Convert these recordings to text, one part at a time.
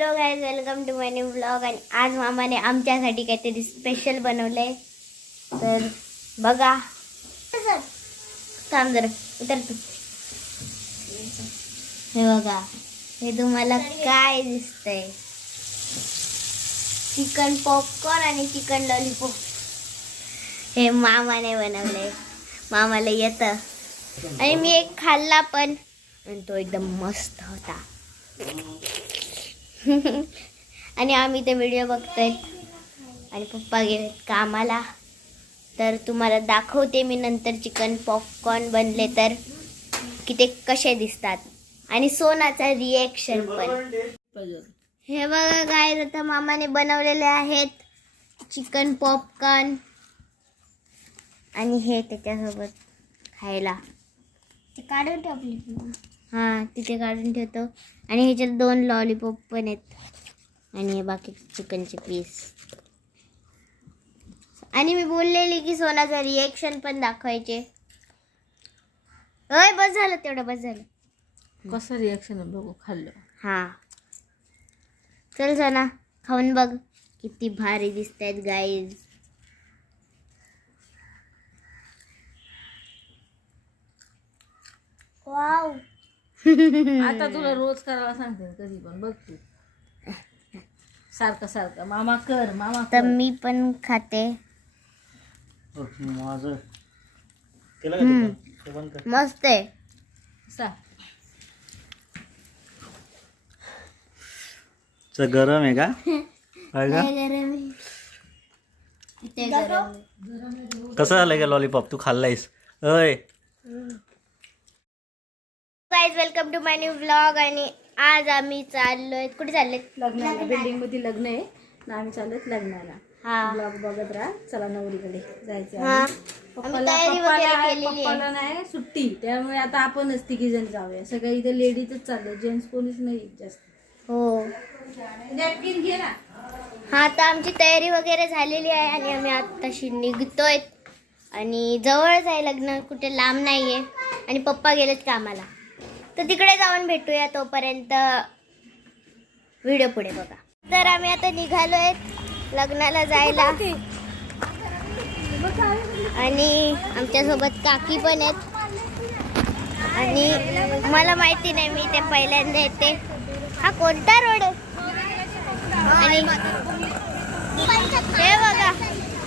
Hello guys welcome to my new blog आणि आज मामाने आमच्यासाठी काहीतरी स्पेशल बनवलंय. तर बघा. थांब जर उतर तू. हे बघा. हे तुम्हाला काय दिसतंय? चिकन पॉपकॉर्न आणि चिकन लॉलीपॉप हे मामाने बनवलंय. मामाला येतं. आणि मी एक खाल्ला पण. आणि तो एकदम मस्त होता. आणि आम्ही ते व्हिडिओ बघतोय. आणि पप्पा गेलेत कामाला. तर तुम्हाला दाखवते मी नंतर चिकन पॉपकॉर्न बनले तर. की ते कसे दिसतात. आणि सोनाचा रिएक्शन पण. हे बघा काय आता मामाने बनवलेले आहेत चिकन पॉपकॉर्न आणि हे त्याच्यासोबत खायला. ते काढून ठेवली हां तिथे काढून ठेवतो. आणि ह्याच्यात दोन लॉलीपॉप पण आहेत. आणि हे बाकी चिकनचे पीस आणि मी बोललेली की सोनाचं रिएक्शन पण दाखवायचे. अय बस झालं तेवढं बस झालं. कसं रिॲक्शन बघू खाल्लं. हां. चल सोना खाऊन बघ किती भारी दिसत आहेत गाईज वाव आता तुला रोज करायला सांगते कधी पण. बघ तू. सारखं सारखं. मामा कर मामा तर कर. मी पण खाते. माझं केलं का ते पण? ते पण कर. मस्त आहे. सा. च गरम आहे का. ते गरम. कसं झालंय का लॉलीपॉप तू खाल्लायस? अय. Guys welcome to my new vlog आणि आज आम्ही चाललोय. कुठे चाललोय लग्नाला बिल्डिंगमध्ये लग्न आहे. ना आम्ही चालत लग्नाला. हा. ब्लॉग बघत राहा. चला नवरीकडे जायचं हा. आहे. आम्ही पप्पाला तयारी वगैरे पप्पाला केलेली आहे. पप्पाला नाही सुट्टी. त्यामुळे आता आपणच तिघी जण जाऊया. सगळे इथे लेडीजच चालले जेंट्स कोणीच नाही जास्त. हो. नॅपकिन घे ना. हा आता आमची तयारी वगैरे झालेली आहे आणि आम्ही आत्ताशी निघतोय. आणि जवळच आहे लग्न. कुठे लांब नाहीये. आणि पप्पा गेलेत कामाला. तर तिकडे जाऊन भेटूया तोपर्यंत. व्हिडिओ पुढे बघा. तर आम्ही आता निघालोय लग्नाला जायला. आणि आमच्यासोबत काकी पण आहेत. आणि मला माहिती नाही मी ते पहिल्यांदा येते. हा कोणता रोड? आहे आणि हे बघा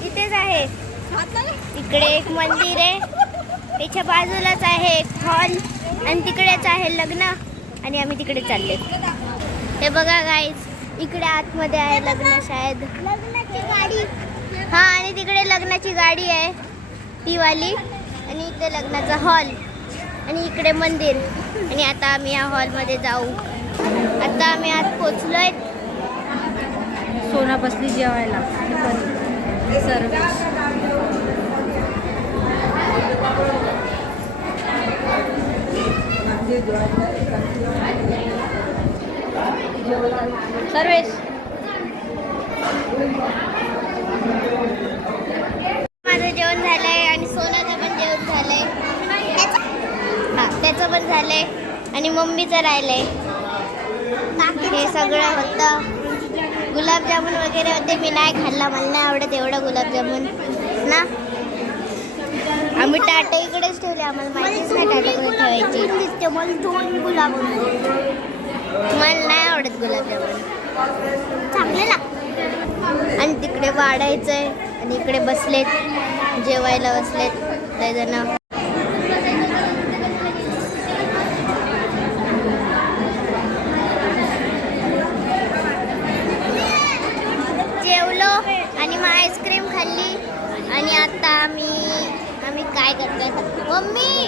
इथेच आहे. इकडे एक मंदिर आहे. त्याच्या बाजूलाच आहे एक हॉल आणि तिकडेच आहे लग्न आणि आम्ही तिकडे चालले हे बघा गाईज इकडे आतमध्ये आहे लग्न शायद लग्नाची गाडी. हा आणि तिकडे लग्नाची गाडी आहे ती वाली आणि इथे लग्नाचा हॉल. आणि इकडे मंदिर. आणि आता आम्ही या हॉलमध्ये जाऊ. आता आम्ही आत पोचलोय. सोना बसली जेवायला सर्विस सर्वेश. माझं जेवण झालंय आणि सोनाचं पण जेवण झालंय. हा त्याचं पण झालंय आणि मम्मीचं राहिलंय. हे सगळं होतं. गुलाबजामुन वगैरे होते मी नाही खाल्ला मला नाही आवडत एवढं गुलाबजामुन. ना? आम्ही टाटा इकडेच ठेवले आम्हाला माहितीच नाही टाटाकडे ठेवायची. दिसते मला दोन गुलाब मला नाही आवडत गुलाबजामुन चांगले लागते आणि तिकडे वाढायचंय आणि इकडे बसलेत जेवायला बसलेत जण जेवलो आणि मग आईस्क्रीम खाल्ली आणि आता आम्ही मी काय करतोय मम्मी!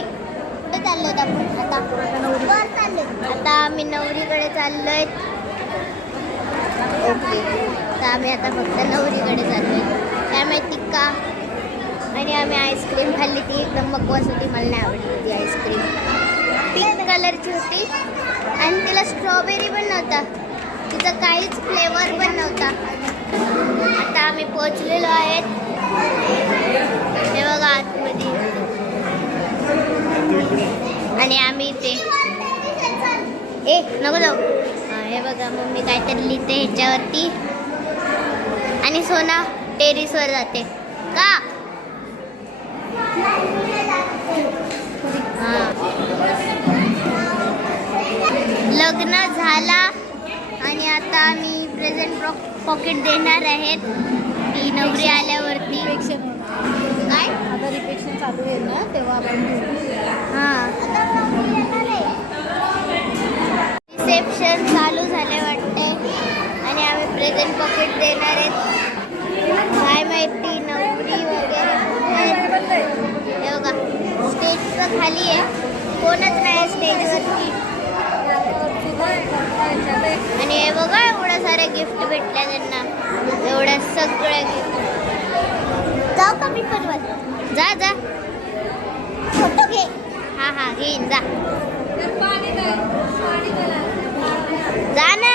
कुठे चाललोय आपण? आता वर चाललो. आता आम्ही नवरीकडे चाललोय. ओके. तर आम्ही आता फक्त नवरीकडे चाललोय. काय माहिती का? आणि आम्ही आईस्क्रीम खाल्ली ती. एकदम बकवास होती. मला नाही आवडली ती आईस्क्रीम. पिंक कलरची होती. आणि तिला स्ट्रॉबेरी पण नव्हता. तिचा काहीच फ्लेवर पण नव्हता. आता आम्ही पोचलेलो आहेत. हे बघा आणि आम्ही इथे ए नको जाऊ. हा, बघा मम्मी काहीतरी लिहिते ह्याच्यावरती. आणि सोना टेरिसवर जाते. का. लग्न झाला आणि आता आम्ही प्रेझेंट पॉकेट देणार आहेत. ती नवरी आल्यावरती. काय? आता रिपेक्शन चालू आहे ना तेव्हा आपण रिसेप्शन चालू झाले वाटते. आणि आम्ही प्रेझेंट पॉकेट देणार आहेत. काय माहिती नवरी वगैरे हे बघा स्टेजचं खाली आहे. कोणच नाही स्टेजवरती आणि हे बघा एवढं सारे गिफ्ट भेटल्या त्यांना. एवढ्या सगळ्या गिफ्ट जाऊ का मी पण वर? जा जा. फोटो घे. हा हा घेईन जा. जा ना.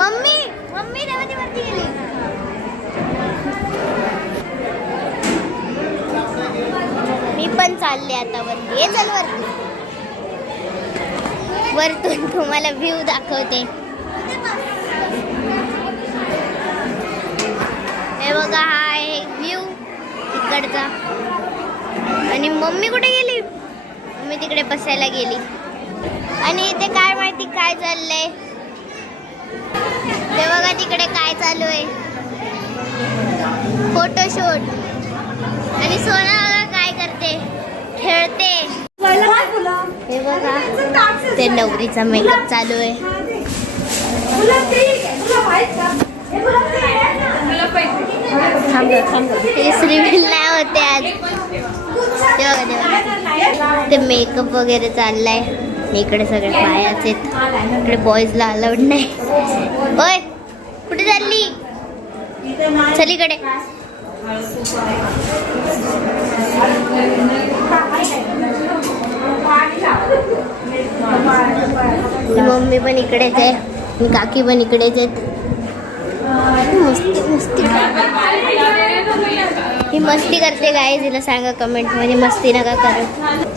मम्मी मम्मी देवाची वरती गेली. मी पण चालले आता वरती. ये चल वरती. वरतून तुम्हाला व्ह्यू दाखवते. हे बघा हा आहे व्ह्यू इकडचा. आणि मम्मी कुठे गेली? मम्मी तिकडे बसायला गेली. आणि इथे काय माहिती काय चाललंय? ते बघा तिकडे काय चालू आहे. फोटोशूट आणि सोना बघा काय करते. खेळते. हे बघा ते नवरीचा मेकअप चालू आहे. तेच रिव्हील नाही होते आज ते मेकअप वगैरे चाललाय. इकडे सगळे बायाच आहेत. इकडे बॉईजला अलाउड नाही. ओय कुठे चालली? चल इकडे. मम्मी पण इकडेच आहे. आणि काकी पण इकडेच आहेत. मस्ती मस्ती. ही मस्ती करते काय तिला सांगा कमेंटमध्ये मस्ती नका करू.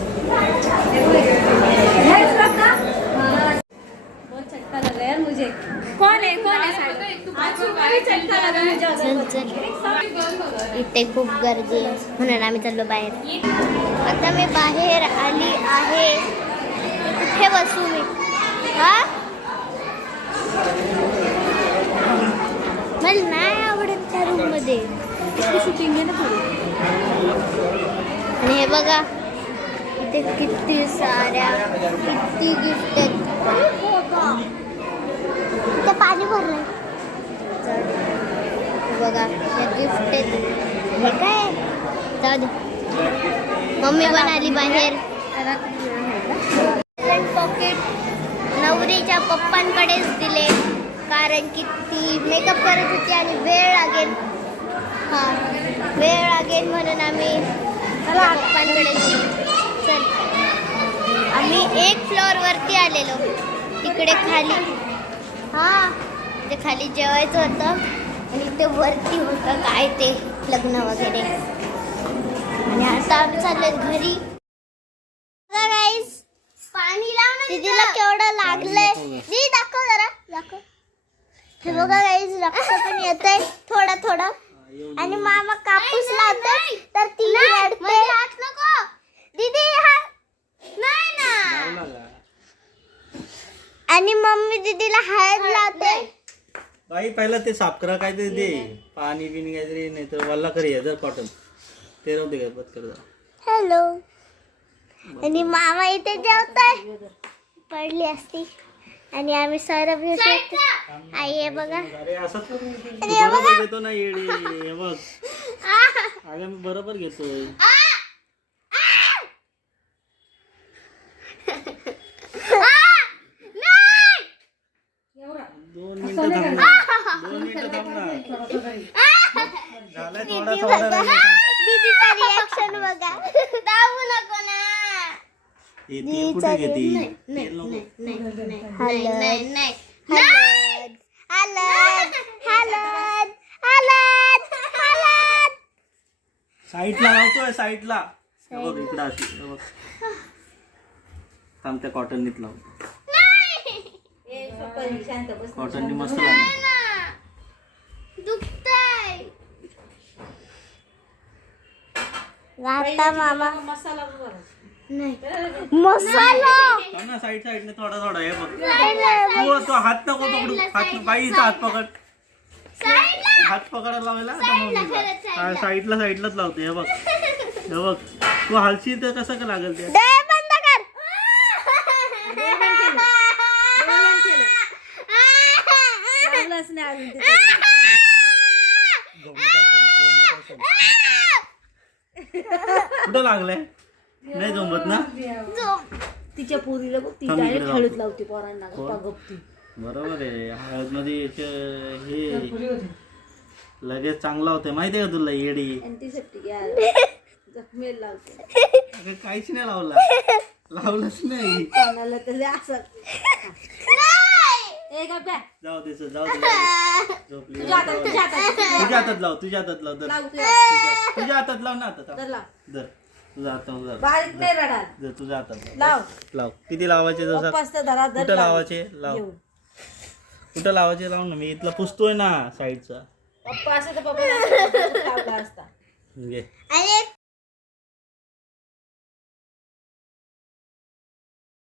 इथे खूप गर्दी म्हणून आम्ही चाललो बाहेर. आता मी बाहेर आली आहे. कुठे बसू मी? हा? मला नाही आवडत त्या रूम शूटिंग आहे ना आणि हे बघा इथे किती साऱ्या किती गिफ्ट आहेत. पाणी भरलंय. बघा या गिफ्ट आहेत. हे काय? जाऊ दे. मम्मी पण आली बाहेर पॉकेट नवरीच्या पप्पांकडेच दिले. कारण की ती मेकअप करत होती आणि वेळ लागेल. हां. वेळ लागेल म्हणून आम्ही पप्पांकडे चल. आम्ही एक फ्लोअर वरती आलेलो. तिकडे खाली. हां. ते खाली जेवायचं होतं. आणि ते वरती होतं काय ते लग्न वगैरे. आणि आता आम्ही चाललोय घरी. पाणी दीदीला केवढं लागलंय. दी दाखव जरा. दाखव. हे बघा गाईज रक्त पण येत आहे थोडं थोडं. आणि मामा कापूस लावते तर ती रडते. दीदी हा. नाही ना. आणि मम्मी दीदीला हळद लावते. बाई पहिला ते साफ करा काहीतरी दे. पाणी बिनी काहीतरी नाही तर वल्ला करी जर कॉटन ते राहू दे का बंद कर. हॅलो आणि मामा इथे जेवताय. पडली असती. आणि आम्ही सरब घेतो आई हे बघा. अरे असं तर तू अरे बरोबर घेतो ना येडी हे बघ. अगं मी बरोबर घेतोय. दोन मिनिटं. दोन झालंय थोडा थोडा दीदीचा रिॲक्शन बघा. हे तेल कुठे घेते तेल नको हलद हलद हलद हलद साईडला लावतोय साईडला हे बघ इकडं अशी हे बघ थांब त्या कॉटननीत लावून ए, पप्पा, शांत बस ना. कॉटननी मस्त लावून दुखतंय आता मामा मसाला बघा. मसाला! थांब ना साईड साईडने थोडा थोडा हे बघ. तू तो हात नको पकडू. हात बाईचा हात पकड. हात पकडायला लावायला? आता. हा साईडला साईडलाच लावते हे बघ. हे बघ. तू हालशी तर कसं का लागेल ते? डोळे बंद कर. लागलंच नाही अजून ते. गमत असेल, गमत असेल. कुठं लागलंय? नाही जमत ना? तिच्या पोरीला बघ ती थांब इकडे डायरेक्ट लावतो. हळद लावते पोरांना गप्पा गप्पी. बरोबर आहे. हळदमध्ये याचं हे लगेच चांगला होते माहितीये का तुला येडी? अँटीसेप्टिक जखमेल लावते. अगं काहीच नाही लावला. लावलंच नाही. कोणाला तरी असं. ए गप्प्या. जाऊ दे सर, जाऊ दे झोपली तुझ्या हातात तुझ्या हातात. तुझ्या हातात लाव तुझ्या हातात लाव. तुझ्या हातात. लाव ना आता तर थांब. लाव. धर तुझ्या हातात लाव बारीक नाही रडाल हातात लाव. लाव. किती लावायचे जसं धरा धर कुठं लाव. लावायचे? लाव. कुठं लावायचे? लाव ना. मी इथला पुसतोय ना साईडचा. पप्पा असं तर पप्पा लावला असता? घे. अरे